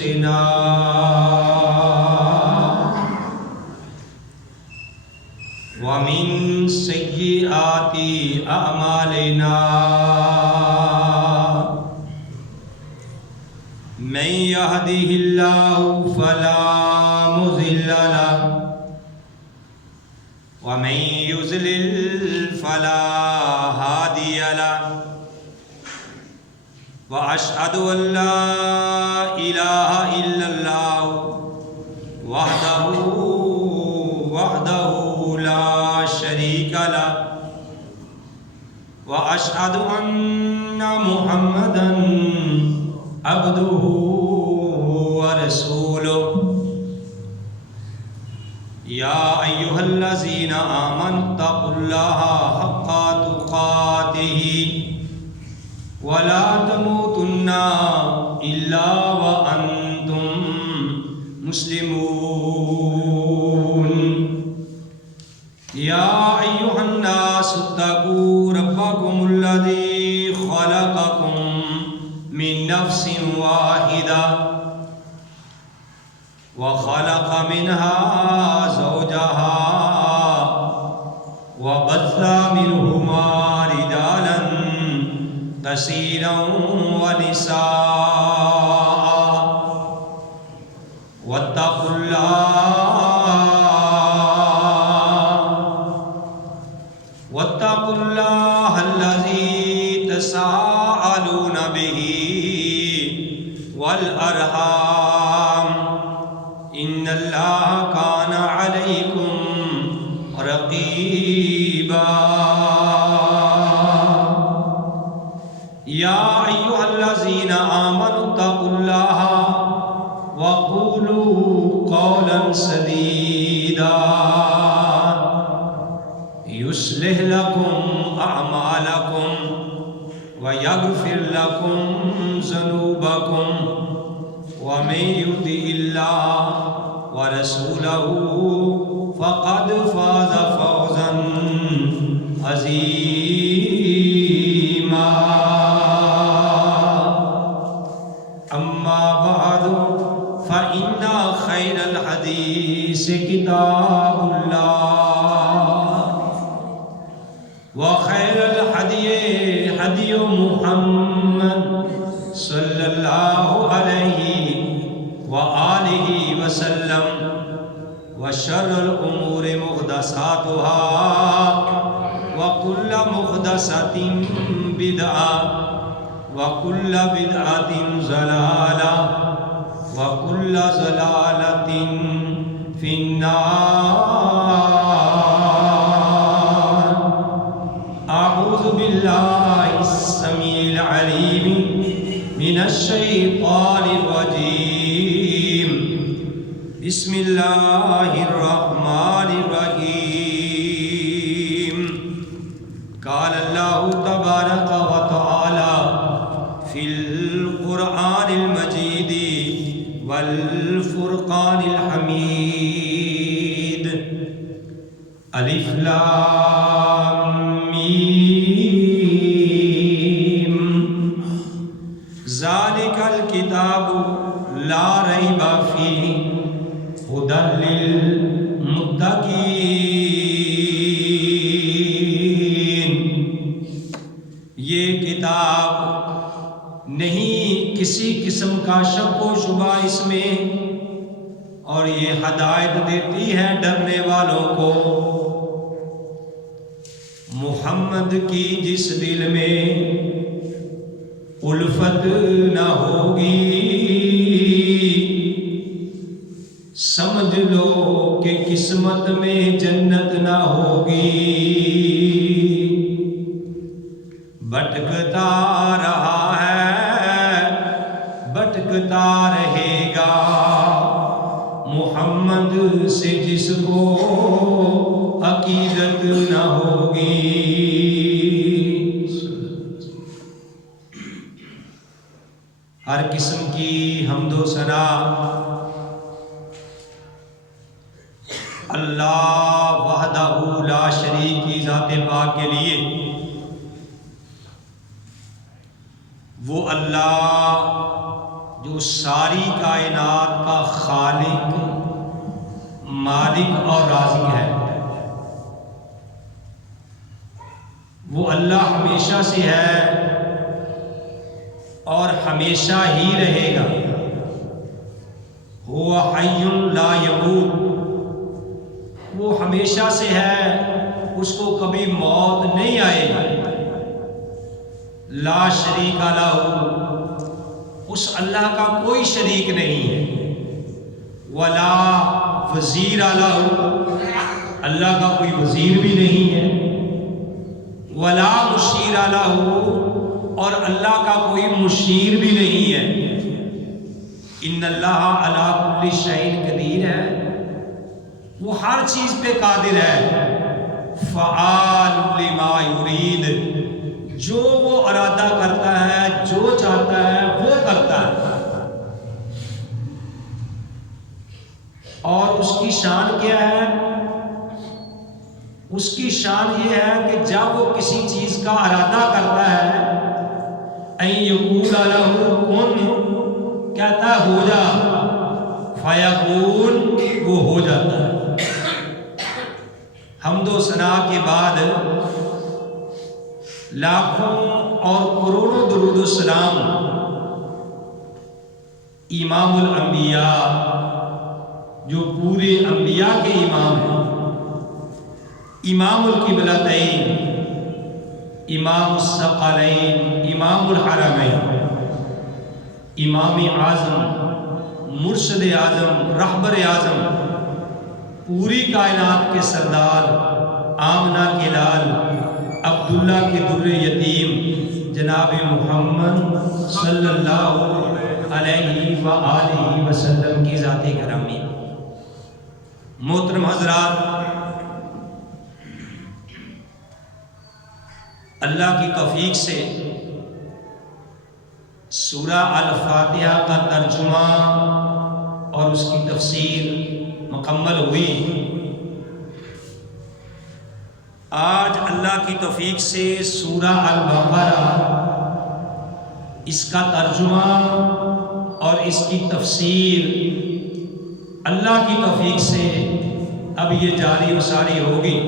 أنفسنا ومن سيئات أعمالنا من يهده الله فلا مضل له ومن يضلل فلا هادي له وأشهد أن لا إله إلا الله وحده لا شريك له وأشهد أن محمدا عبده ورسوله يا أيها الذين آمنوا اتقوا الله حق تقاته ولا تموتن إلا وأنتم مسلمون يا أيها الناس اتقوا ربكم الذي خلقكم من نفس واحدة وخلق منها زوجها وبث منهما رجالا كثيرا ونساء واتقوا الله الذي تساءلون به والأرحام إن الله كان عليكم رقيبا يا أيها الذين آمنوا اتقوا الله وقولوا قولا سديدا يصلح لكم أعمالكم ويغفر لكم ذنوبكم ومن يطع الله ورسوله فقد فاز فوزا عظيما أما بعد فإن خير الحديث كتاب الله وخير الهدي هدي محمد صلى الله عليه وآله وسلم وشر الأمور محدثاتها وكل محدثة بدعة وكل بدعة ضلالة وكل ضلالة في النار أعوذ بالله السميع العليم من الشيطان الرجيم بسم الله الرحمن الرحيم قال الله تبارك وتعالى في القرآن المجيد والفرقان الحميد ألف لام ميم ذلك الكتاب لا ريب فيه هدى للمتقين یہ کتاب نہیں کسی قسم کا شک و شبہ اس میں اور یہ ہدایت دیتی ہے ڈرنے والوں کو محمد کی جس دل میں الفت نہ ہوگی سمجھ لو کہ قسمت میں جنت نہ ہوگی بھٹکتا رہا ہے بھٹکتا رہے گا محمد سے جس کو عقیدت نہ ہوگی ہر قسم کی حمد و ثنا اللہ وحدہ لا شریک کی ذات پاک کے لیے وہ اللہ جو ساری کائنات کا خالق، مالک اور رازق ہے، وہ اللہ ہمیشہ سے ہے اور ہمیشہ ہی رہے گا۔ هو حی لا یموت، وہ ہمیشہ سے ہے، اس کو کبھی موت نہیں آئے گا۔ لا شریک لہ، اس اللہ کا کوئی شریک نہیں ہے۔ ولا وزیر لہ، اللہ کا کوئی وزیر بھی نہیں ہے۔ ولا مشیر لہ، اور اللہ کا کوئی مشیر بھی نہیں ہے۔ ان اللہ علی کل شیء قدیر ہے، وہ ہر چیز پہ قادر ہے۔ فعال لما یرید، جو وہ ارادہ کرتا ہے، جو چاہتا ہے وہ کرتا ہے۔ اور اس کی شان کیا ہے؟ اس کی شان یہ ہے کہ جب وہ کسی چیز کا ارادہ کرتا ہے، ان یقول لہ کن، کہتا ہے ہو جا، فیکون، وہ ہو جاتا ہے۔ حمد و ثنا کے بعد لاکھوں اور کروڑوں درود و سلام امام الانبیاء، جو پورے انبیاء کے امام ہیں، امام القبلتین، امام الثقلین، امام الحرمین، امام اعظم، مرشد اعظم، رہبر اعظم، پوری کائنات کے سردار، آمنہ کے لال، عبداللہ کے در یتیم، جناب محمد صلی اللہ علیہ وآلہ وسلم کی ذات گرامی۔ محترم حضرات، اللہ کی توفیق سے سورہ الفاتحہ کا ترجمہ اور اس کی تفسیر مکمل ہوئی۔ آج اللہ کی توفیق سے سورہ البقرہ، اس کا ترجمہ اور اس کی تفسیر اللہ کی توفیق سے اب یہ جاری و ساری ہوگی۔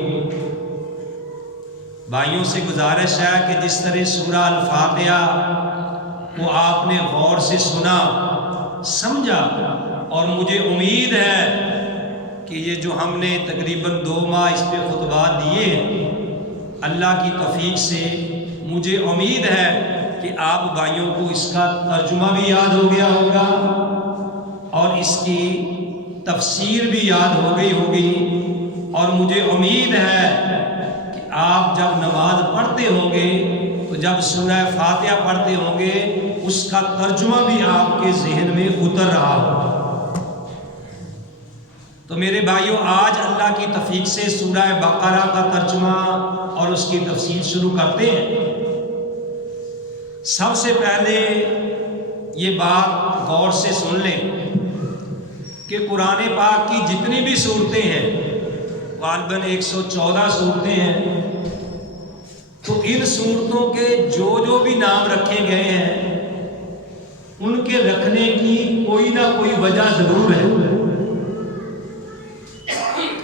بھائیوں سے گزارش ہے کہ جس طرح سورہ الفاتحہ کو آپ نے غور سے سنا، سمجھا، اور مجھے امید ہے کہ یہ جو ہم نے تقریباً 2 ماہ اس پہ خطبات دیے ہیں، اللہ کی توفیق سے مجھے امید ہے کہ آپ بھائیوں کو اس کا ترجمہ بھی یاد ہو گیا ہوگا اور اس کی تفسیر بھی یاد ہو گئی ہوگی، اور مجھے امید ہے کہ آپ جب نماز پڑھتے ہوں گے تو جب سورہ فاتحہ پڑھتے ہوں گے اس کا ترجمہ بھی آپ کے ذہن میں اتر رہا ہوگا۔ تو میرے بھائیوں، آج اللہ کی توفیق سے سورہ بقرہ کا ترجمہ اور اس کی تفسیر شروع کرتے ہیں۔ سب سے پہلے یہ بات غور سے سن لیں کہ قرآن پاک کی جتنی بھی صورتیں ہیں، غالباً 114 صورتیں ہیں، تو ان صورتوں کے جو بھی نام رکھے گئے ہیں، ان کے رکھنے کی کوئی نہ کوئی وجہ ضرور ہے۔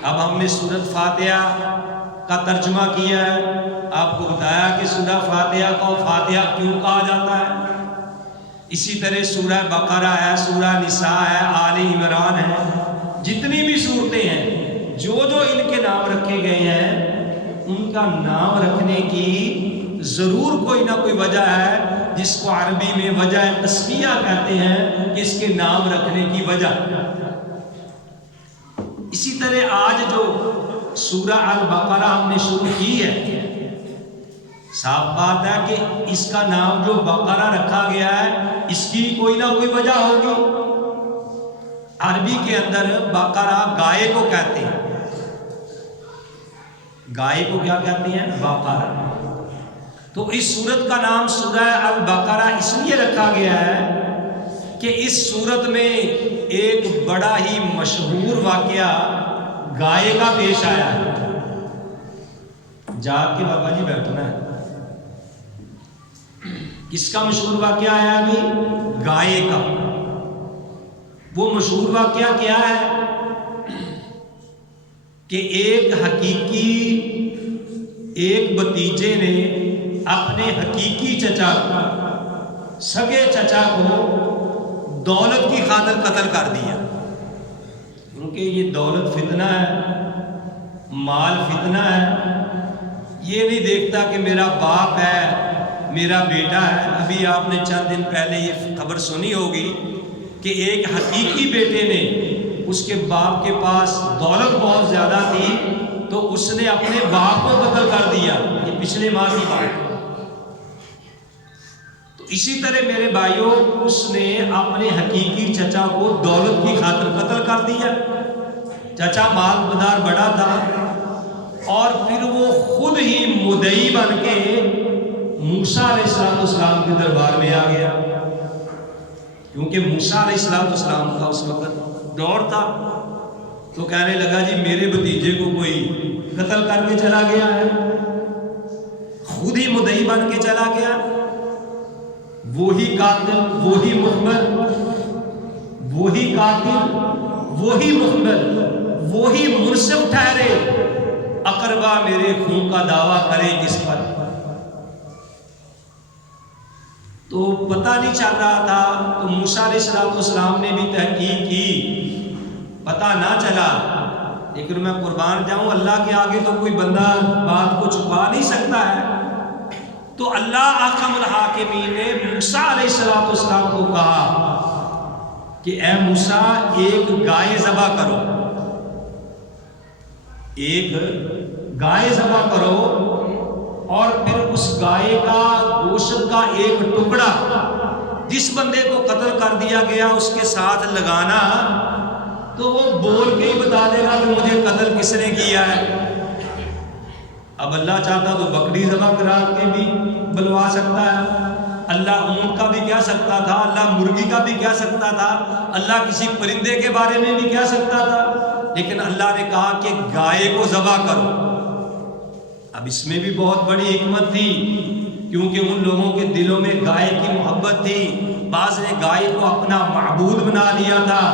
اب ہم نے سورۃ فاتحہ کا ترجمہ کیا ہے، آپ کو بتایا کہ سورہ فاتحہ کو فاتحہ کیوں کہا جاتا ہے۔ اسی طرح سورہ بقرہ ہے، سورہ نساء ہے، آل عمران ہے، جتنی بھی صورتیں ہیں، جو ان کے نام رکھے گئے ہیں، ان کا نام رکھنے کی ضرور کوئی نہ کوئی وجہ ہے، جس کو عربی میں وجہ تسمیہ کہتے ہیں، اس کے نام رکھنے کی وجہ۔ اسی طرح آج جو سورہ البقرہ ہم نے شروع کی ہے، صاف بات ہے کہ اس کا نام جو بقرہ رکھا گیا ہے، اس کی کوئی نہ کوئی وجہ ہوگی۔ عربی کے اندر بقرہ گائے کو کہتے ہیں، گائے کو کیا کہتے ہیں؟ بقرہ۔ تو اس سورت کا نام سورہ البقرہ اس لیے رکھا گیا ہے کہ اس سورت میں ایک بڑا ہی مشہور واقعہ گائے کا پیش آیا ہے۔ جا کے بابا جی بیٹھنا ہے۔ کس کا مشہور واقعہ آیا ابھی؟ گائے کا۔ وہ مشہور واقعہ کیا ہے کہ ایک بھتیجے نے اپنے حقیقی چچا سگے چچا کو دولت کی خاطر قتل کر دیا، کیونکہ یہ دولت فتنہ ہے، مال فتنہ ہے۔ یہ نہیں دیکھتا کہ میرا باپ ہے، میرا بیٹا ہے۔ ابھی آپ نے چند دن پہلے یہ خبر سنی ہوگی کہ ایک حقیقی بیٹے نے، اس کے باپ کے پاس دولت بہت زیادہ تھی تو اس نے اپنے باپ کو قتل کر دیا۔ یہ پچھلے ماہ کی بات ہے۔ تو اسی طرح میرے بھائیوں، اس نے اپنے حقیقی چچا کو دولت کی خاطر قتل کر دیا۔ چچا مال مدار بڑا تھا، اور پھر وہ خود ہی مدعی بن کے موسیٰ علیہ السلام کے دربار میں آ گیا، کیونکہ موسیٰ علیہ السلام کا اس وقت دور تھا۔ تو کہنے لگا جی میرے بھتیجے کو کوئی قتل کر کے چلا گیا ہے، خود ہی مدعی بن کے چلا گیا، وہی قاتل، وہی مخبر، وہی قاتل، وہی مخبر، وہی منصف ٹھہرے، اقربا میرے خون کا دعویٰ کرے کس پر؟ تو پتہ نہیں چل رہا تھا۔ تو موسیٰ علیہ السلام نے بھی تحقیق کی، پتہ نہ چلا۔ لیکن میں قربان جاؤں، اللہ کے آگے تو کوئی بندہ بات کو چھپا نہیں سکتا ہے۔ تو اللہ احکم الحاکمین نے موسیٰ علیہ السلام کو کہا کہ اے موسیٰ، ایک گائے ذبح کرو، ایک گائے ذبح کرو، اور پھر اس گائے کا گوشت کا ایک ٹکڑا جس بندے کو قتل کر دیا گیا اس کے ساتھ لگانا، تو وہ بول کے ہی بتا دے گا کہ مجھے قتل کس نے کیا ہے۔ اب اللہ چاہتا تو بکری ذبح کرا کے بھی بلوا سکتا ہے، اللہ اونٹ کا بھی کہہ سکتا تھا، اللہ مرغی کا بھی کہہ سکتا تھا، اللہ کسی پرندے کے بارے میں بھی کہہ سکتا تھا، لیکن اللہ نے کہا کہ گائے کو ذبح کرو۔ اب اس میں بھی بہت بڑی حکمت تھی، کیونکہ ان لوگوں کے دلوں میں گائے کی محبت تھی۔ بعض نے گائے کو اپنا معبود بنا لیا تھا،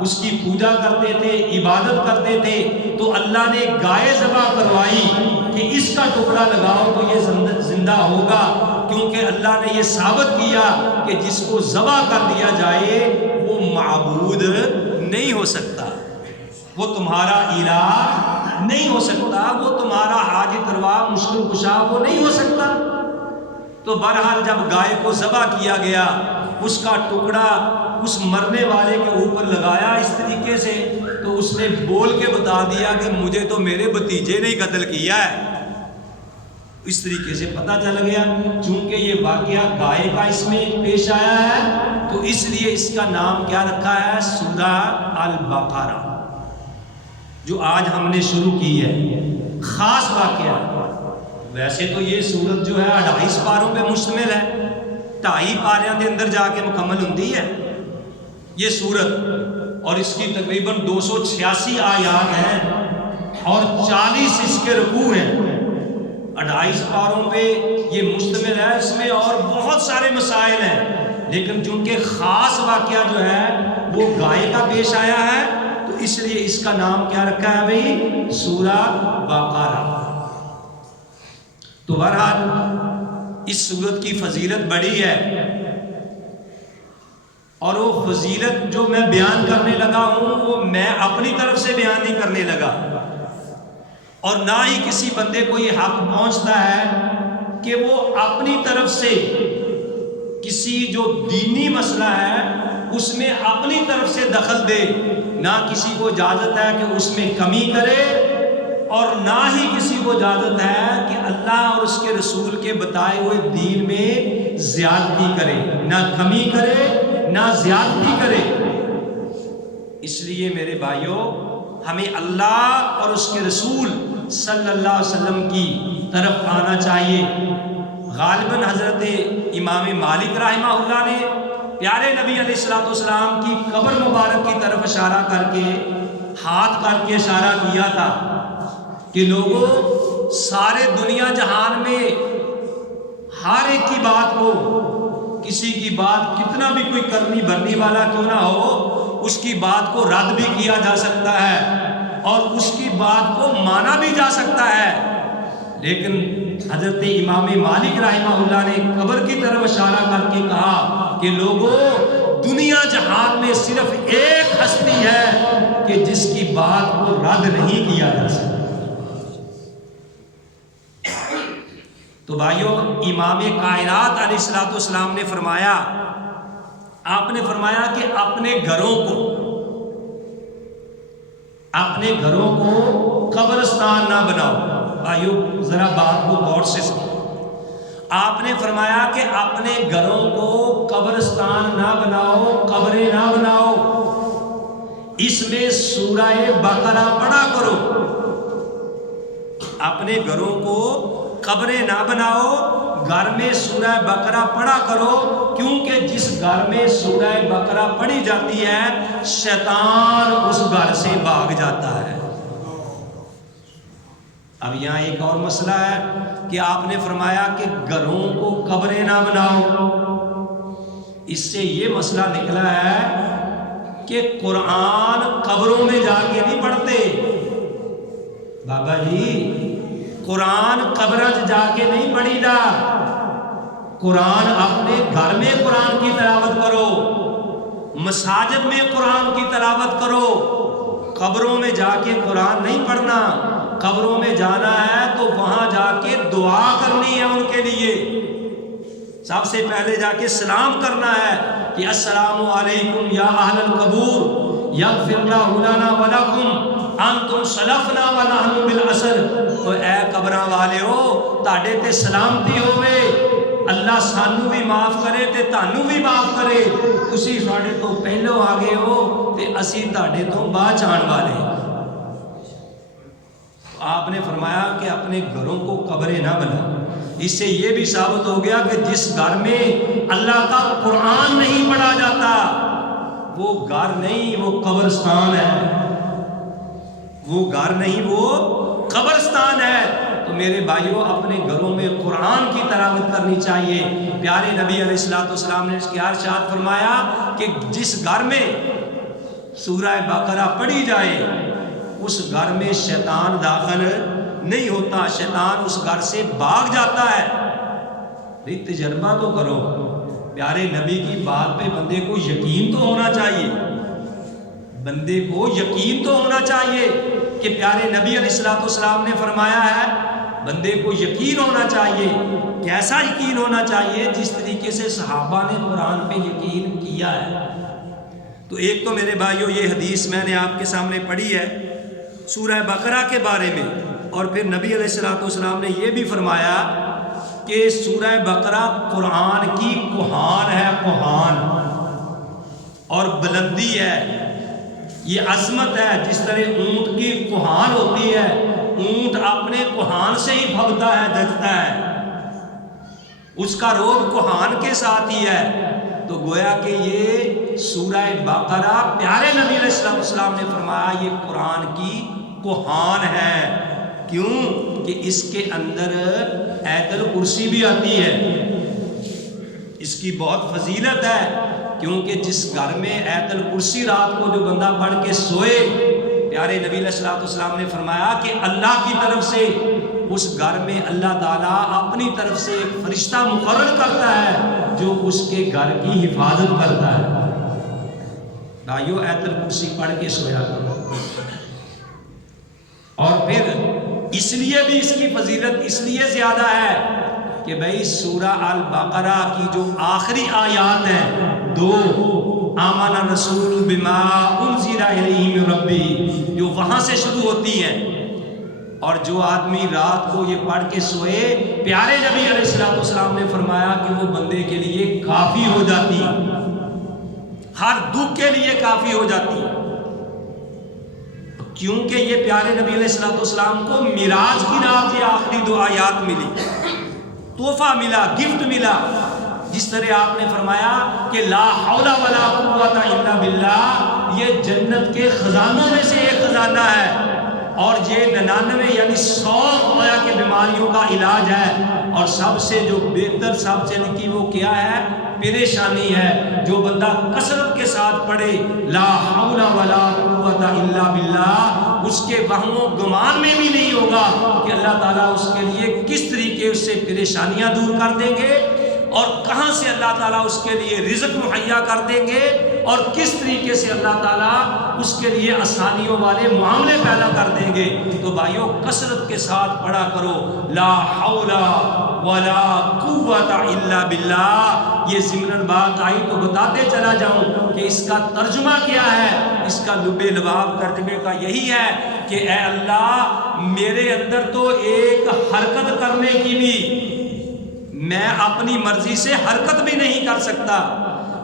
اس کی پوجا کرتے تھے، عبادت کرتے تھے۔ تو اللہ نے گائے ذبح کروائی کہ اس کا ٹکڑا لگاؤ تو یہ زندہ ہوگا، کیونکہ اللہ نے یہ ثابت کیا کہ جس کو ذبح کر دیا جائے وہ معبود نہیں ہو سکتا، وہ تمہارا الہ نہیں ہو سکتا، وہ تمہارا حاجت روا مشکل کشا وہ نہیں ہو سکتا۔ تو بہرحال جب گائے کو ذبح کیا گیا، اس کا ٹکڑا اس مرنے والے کے اوپر لگایا اس طریقے سے، تو اس نے بول کے بتا دیا کہ مجھے تو میرے بھتیجے نے قتل کیا ہے۔ اس طریقے سے پتہ چل گیا، چونکہ یہ واقعہ گائے کا اس میں پیش آیا ہے تو اس لیے اس کا نام کیا رکھا ہے؟ سورہ البقرہ، جو آج ہم نے شروع کی ہے۔ خاص واقعہ، ویسے تو یہ سورت جو ہے 28 پاروں پہ مشتمل ہے، 2.5 پاریاں دے اندر جا کے مکمل ہوتی ہے یہ سورت، اور اس کی تقریباً 286 آیات ہیں اور 40 اس کے رکوع ہیں۔ 28 پاروں پہ یہ مشتمل ہے، اس میں اور بہت سارے مسائل ہیں، لیکن چونکہ خاص واقعہ جو ہے وہ گائے کا پیش آیا ہے تو اس لیے اس کا نام کیا رکھا ہے بھائی؟ سورہ بقرہ۔ تو بہرحال اس سورت کی فضیلت بڑی ہے، اور وہ فضیلت جو میں بیان کرنے لگا ہوں وہ میں اپنی طرف سے بیان نہیں کرنے لگا، اور نہ ہی کسی بندے کو یہ حق پہنچتا ہے کہ وہ اپنی طرف سے کسی جو دینی مسئلہ ہے اس میں اپنی طرف سے دخل دے۔ نہ کسی کو اجازت ہے کہ اس میں کمی کرے، اور نہ ہی کسی کو اجازت ہے کہ اللہ اور اس کے رسول کے بتائے ہوئے دین میں زیادتی کرے، نہ کمی کرے نہ زیادتی کرے۔ اس لیے میرے بھائیوں، ہمیں اللہ اور اس کے رسول صلی اللہ علیہ وسلم کی طرف آنا چاہیے۔ غالباً حضرت امام مالک رحمہ اللہ نے پیارے نبی علیہ السلام کی قبر مبارک کی طرف اشارہ کر کے، ہاتھ کر کے اشارہ کیا تھا کہ لوگوں، سارے دنیا جہان میں ہر ایک کی بات کو، کسی کی بات کتنا بھی کوئی کرنی بھرنی والا کیوں نہ ہو، اس کی بات کو رد بھی کیا جا سکتا ہے اور اس کی بات کو مانا بھی جا سکتا ہے، لیکن حضرت امام مالک رحمہ اللہ نے قبر کی طرف اشارہ کر کے کہا کہ لوگوں، دنیا جہان میں صرف ایک ہستی ہے کہ جس کی بات کو رد نہیں کیا جا سکتا۔ تو بھائیوں، امام کائنات علیہ الصلوۃ والسلام نے فرمایا، آپ نے فرمایا کہ اپنے گھروں کو قبرستان نہ بناؤ۔ بھائیوں ذرا بات کو غور سے سنو، آپ نے فرمایا کہ اپنے گھروں کو قبرستان نہ بناؤ، قبریں نہ بناؤ، اس میں سورہ بقرہ پڑھا کرو۔ اپنے گھروں کو قبریں نہ بناؤ، گھر میں سورہ بقرہ پڑھا کرو، کیونکہ جس گھر میں سورہ بقرہ پڑھی جاتی ہے شیطان اس گھر سے بھاگ جاتا ہے۔ اب یہاں ایک اور مسئلہ ہے کہ آپ نے فرمایا کہ گھروں کو قبریں نہ بناؤ، اس سے یہ مسئلہ نکلا ہے کہ قرآن قبروں میں جا کے نہیں پڑھتے۔ بابا جی، قرآن قبرت جا کے نہیں پڑھی دا، قرآن اپنے گھر میں قرآن کی تلاوت کرو، مساجد میں قرآن کی تلاوت کرو، قبروں میں جا کے قرآن نہیں پڑھنا۔ قبروں میں جانا ہے تو وہاں جا کے دعا کرنی ہے ان کے لیے، سب سے پہلے جا کے سلام کرنا ہے کہ السلام علیکم یا اہل القبور یغفر اللہ لنا ولکم انتم سلفنا ونحن بالعصر۔ تو اے قبراں والےو، تاڈے تے سلامتی ہوے، اللہ سانو بھی معاف کرے تے تانوں بھی معاف کرے، تسی ساڈے تو پہلو آ گئے ہو تے اسی تاڈے تو بعد آن والے۔ آپ نے فرمایا کہ اپنے گھروں کو قبریں نہ بناؤ۔ اس سے یہ بھی ثابت ہو گیا کہ جس گھر میں اللہ کا قرآن نہیں پڑھا جاتا وہ گھر نہیں، وہ قبرستان ہے، وہ گھر نہیں، وہ قبرستان ہے۔ تو میرے بھائیوں، اپنے گھروں میں قرآن کی تلاوت کرنی چاہیے۔ پیارے نبی علیہ الصلوۃ والسلام نے اس کی ارشاد فرمایا کہ جس گھر میں سورہ بقرہ پڑھی جائے اس گھر میں شیطان داخل نہیں ہوتا، شیطان اس گھر سے بھاگ جاتا ہے۔ بھئی تجربہ تو کرو، پیارے نبی کی بات پہ بندے کو یقین تو ہونا چاہیے، بندے کو یقین تو ہونا چاہیے کہ پیارے نبی علیہ الصلوۃ والسلام نے فرمایا ہے، بندے کو یقین ہونا چاہیے۔ کیسا یقین ہونا چاہیے؟ جس طریقے سے صحابہ نے قرآن پہ یقین کیا ہے۔ تو ایک تو میرے بھائیوں یہ حدیث میں نے آپ کے سامنے پڑھی ہے سورہ بقرہ کے بارے میں، اور پھر نبی علیہ الصلوۃ والسلام نے یہ بھی فرمایا کہ سورہ بقرہ قرآن کی کوہان ہے، کوہان، اور بلندی ہے، یہ عظمت ہے۔ جس طرح اونٹ کی کوہان ہوتی ہے، اونٹ اپنے کوہان سے ہی بھگتا ہے، ججتا ہے، اس کا روب کوہان کے ساتھ ہی ہے۔ تو گویا کہ یہ سورہ بقرہ پیارے نبی علیہ الصلوۃ والسلام نے فرمایا یہ قرآن کی کوہان ہے۔ کیوں کہ اس کے اندر آیت الکرسی بھی آتی ہے، اس کی بہت فضیلت ہے، کیونکہ جس گھر میں آیت الکرسی رات کو جو بندہ پڑھ کے سوئے، پیارے نبی علیہ الصلوۃ والسلام نے فرمایا کہ اللہ کی طرف سے اس گھر میں اللہ تعالیٰ اپنی طرف سے ایک فرشتہ مقرر کرتا ہے جو اس کے گھر کی حفاظت کرتا ہے۔ بھائیو آیت الکرسی پڑھ کے سویا کرو۔ اور پھر اس لیے بھی اس کی فضیلت اس لیے زیادہ ہے کہ بھائی سورہ البقرہ کی جو آخری آیات ہیں، 2 آمن الرسول بما انزل الیہ من ربہ، جو وہاں سے شروع ہوتی ہیں، اور جو آدمی رات کو یہ پڑھ کے سوئے، پیارے نبی علیہ الصلوۃ والسلام نے فرمایا کہ وہ بندے کے لیے کافی ہو جاتی، ہر دکھ کے لیے کافی ہو جاتی، کیونکہ یہ پیارے نبی علیہ الصلوۃ والسلام کو معراج کی رات یہ آخری 2 آیات ملی، تحفہ ملا، گفٹ ملا۔ جس طرح آپ نے فرمایا کہ لا حول ولا قوت الا باللہ، یہ جنت کے خزانوں میں سے ایک خزانہ ہے، اور یہ 99 یعنی 100 گویا کہ بیماریوں کا علاج ہے، اور سب سے جو بہتر سب سے نکی وہ کیا ہے؟ پریشانی ہے، جو بندہ کثرت کے ساتھ پڑھے لا حول ولا قوت الا باللہ، اس کے وہم و گمان میں بھی نہیں ہوگا کہ اللہ تعالیٰ اس کے لیے کس طریقے اس سے پریشانیاں دور کر دیں گے، اور کہاں سے اللہ تعالیٰ اس کے لیے رزق مہیا کر دیں گے، اور کس طریقے سے اللہ تعالیٰ اس کے لیے آسانیوں والے معاملے پیدا کر دیں گے۔ تو بھائیوں کثرت کے ساتھ پڑھا کرو لا حول ولا قوت الا باللہ۔ یہ ضمن بات آئی تو بتاتے چلا جاؤں کہ اس کا ترجمہ کیا ہے۔ اس کا لب لباب ترجمے کا یہی ہے کہ اے اللہ میرے اندر تو ایک حرکت کرنے کی بھی، میں اپنی مرضی سے حرکت بھی نہیں کر سکتا،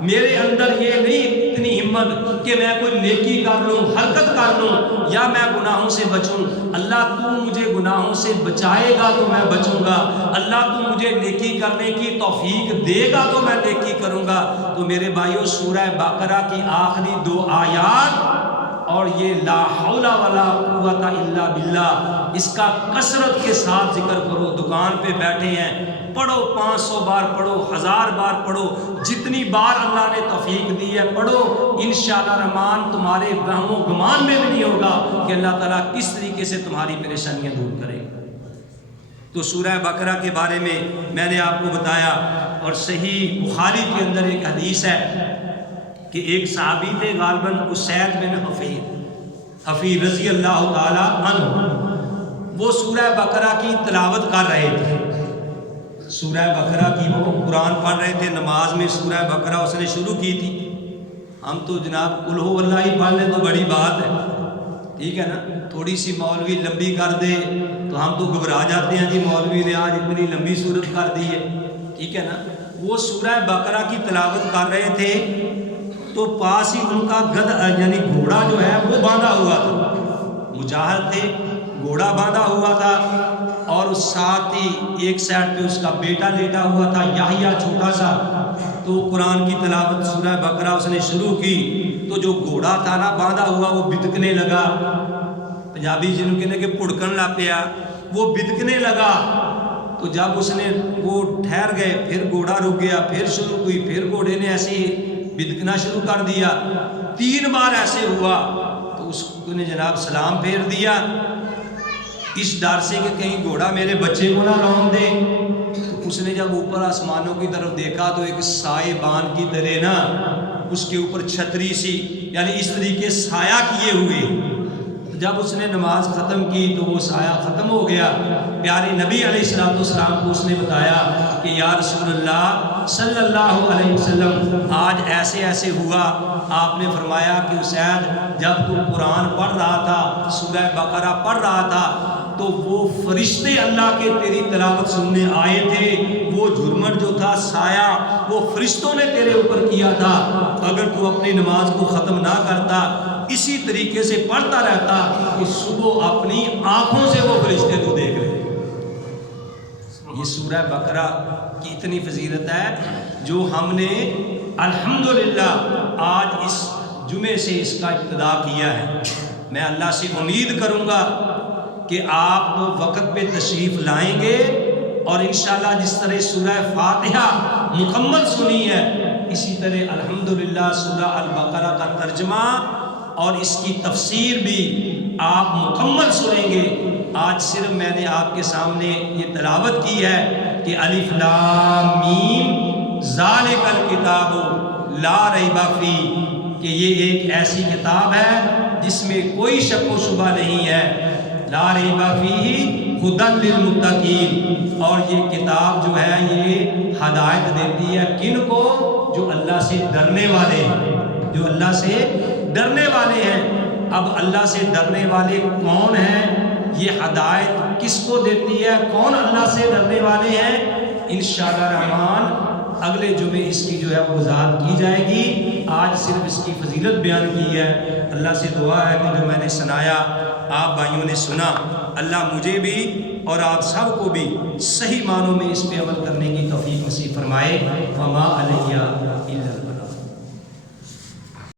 میرے اندر یہ نہیں اتنی ہمت کہ میں کوئی نیکی کر لوں، حرکت کر لوں، یا میں گناہوں سے بچوں۔ اللہ تو مجھے گناہوں سے بچائے گا تو میں بچوں گا، اللہ تو مجھے نیکی کرنے کی توفیق دے گا تو میں نیکی کروں گا۔ تو میرے بھائیوں سورہ بقرہ کی آخری 2 آیات اور یہ لا حول ولا قوت الا باللہ، اس کا کثرت کے ساتھ ذکر کرو۔ دکان پہ بیٹھے ہیں پڑھو، 500 بار پڑھو، 1000 بار پڑھو، جتنی بار اللہ نے توفیق دی ہے پڑھو، انشاءاللہ رحمان تمہارے وہم و گمان میں بھی نہیں ہوگا کہ اللہ تعالیٰ کس طریقے سے تمہاری پریشانیاں دور کرے گا۔ تو سورہ بقرہ کے بارے میں نے آپ کو بتایا، اور صحیح بخاری کے اندر ایک حدیث ہے کہ ایک صحابی تھے غالباً اسید بن حفیر رضی اللہ تعالی عنہ، وہ سورہ بقرہ کی تلاوت کر رہے تھے۔ سورہ بقرہ کی وہ قرآن پڑھ رہے تھے، نماز میں سورہ بقرہ اس نے شروع کی تھی۔ ہم تو جناب قل ہو اللہ ہی پڑھ لیں تو بڑی بات ہے، ٹھیک ہے نا، تھوڑی سی مولوی لمبی کر دے تو ہم تو گھبرا جاتے ہیں، جی مولوی نے آج اتنی لمبی سورت کر دی ہے، ٹھیک ہے نا۔ وہ سورہ بقرہ کی تلاوت کر رہے تھے تو پاس ہی ان کا گدھ یعنی گھوڑا جو ہے وہ باندھا ہوا تھا، مجاہد تھے، گھوڑا باندھا ہوا تھا، اور ساتھ ہی ایک سائڈ پہ اس کا بیٹا لیٹا ہوا تھا یحییٰ چھوٹا سا۔ تو قرآن کی تلاوت سورہ بقرہ اس نے شروع کی تو جو گھوڑا تھا نا باندھا ہوا وہ بدکنے لگا، پنجابی جنہوں کہنے کہ پڑکن لا پیا، وہ بدکنے لگا۔ تو جب اس نے وہ ٹھہر گئے، پھر گھوڑا رک گیا، پھر شروع ہوئی، پھر گھوڑے نے ایسے بدکنا شروع کر دیا، 3 بار ایسے ہوا۔ تو اس نے جناب سلام پھیر دیا اس ڈر سے کہ کہیں گھوڑا میرے بچے کو نہ رون دے۔ تو اس نے جب اوپر آسمانوں کی طرف دیکھا تو ایک سائے بان کی طرح نا اس کے اوپر چھتری سی، یعنی اس طریقے سایہ کیے ہوئے۔ جب اس نے نماز ختم کی تو وہ سایہ ختم ہو گیا۔ پیارے نبی علیہ السلام کو اس نے بتایا کہ یا رسول اللہ صلی اللہ علیہ وسلم آج ایسے ایسے ہوا۔ آپ نے فرمایا کہ اسید جب تو قرآن پڑھ رہا تھا، سورہ بقرہ پڑھ رہا تھا، تو وہ فرشتے اللہ کے تیری تلاوت سننے آئے تھے، وہ جھرمٹ جو تھا سایہ وہ فرشتوں نے تیرے اوپر کیا تھا۔ اگر تو اپنی نماز کو ختم نہ کرتا، اسی طریقے سے پڑھتا رہتا کہ صبح اپنی آنکھوں سے وہ فرشتے تو دیکھ رہے۔ یہ سورہ بقرہ کی اتنی فضیلت ہے جو ہم نے الحمدللہ آج اس جمعے سے اس کا ابتدا کیا ہے۔ میں اللہ سے امید کروں گا کہ آپ وقت پہ تشریف لائیں گے، اور انشاءاللہ جس طرح سورہ فاتحہ مکمل سنی ہے اسی طرح الحمدللہ سورہ البقرہ کا ترجمہ اور اس کی تفسیر بھی آپ مکمل سنیں گے۔ آج صرف میں نے آپ کے سامنے یہ تلاوت کی ہے کہ الف لام میم ذالک الکتاب لا ریب فیہ، کہ یہ ایک ایسی کتاب ہے جس میں کوئی شک و شبہ نہیں ہے، لا ریب فیہ ھدی للمتقین، اور یہ کتاب جو ہے یہ ہدایت دیتی ہے کن کو؟ جو اللہ سے ڈرنے والے ہیں، جو اللہ سے ڈرنے والے ہیں۔ اب اللہ سے ڈرنے والے کون ہیں؟ یہ ہدایت کس کو دیتی ہے؟ کون اللہ سے ڈرنے والے ہیں؟ انشاءاللہ الرحمن اگلے جمعے اس کی جو ہے وہ وضاحت کی جائے گی۔ آج صرف اس کی فضیلت بیان کی ہے۔ اللہ سے دعا ہے کہ جو میں نے سنایا آپ بھائیوں نے سنا، اللہ مجھے بھی اور آپ سب کو بھی صحیح معنوں میں اس پہ عمل کرنے کی توفیق نصیب فرمائے۔ وما علیہ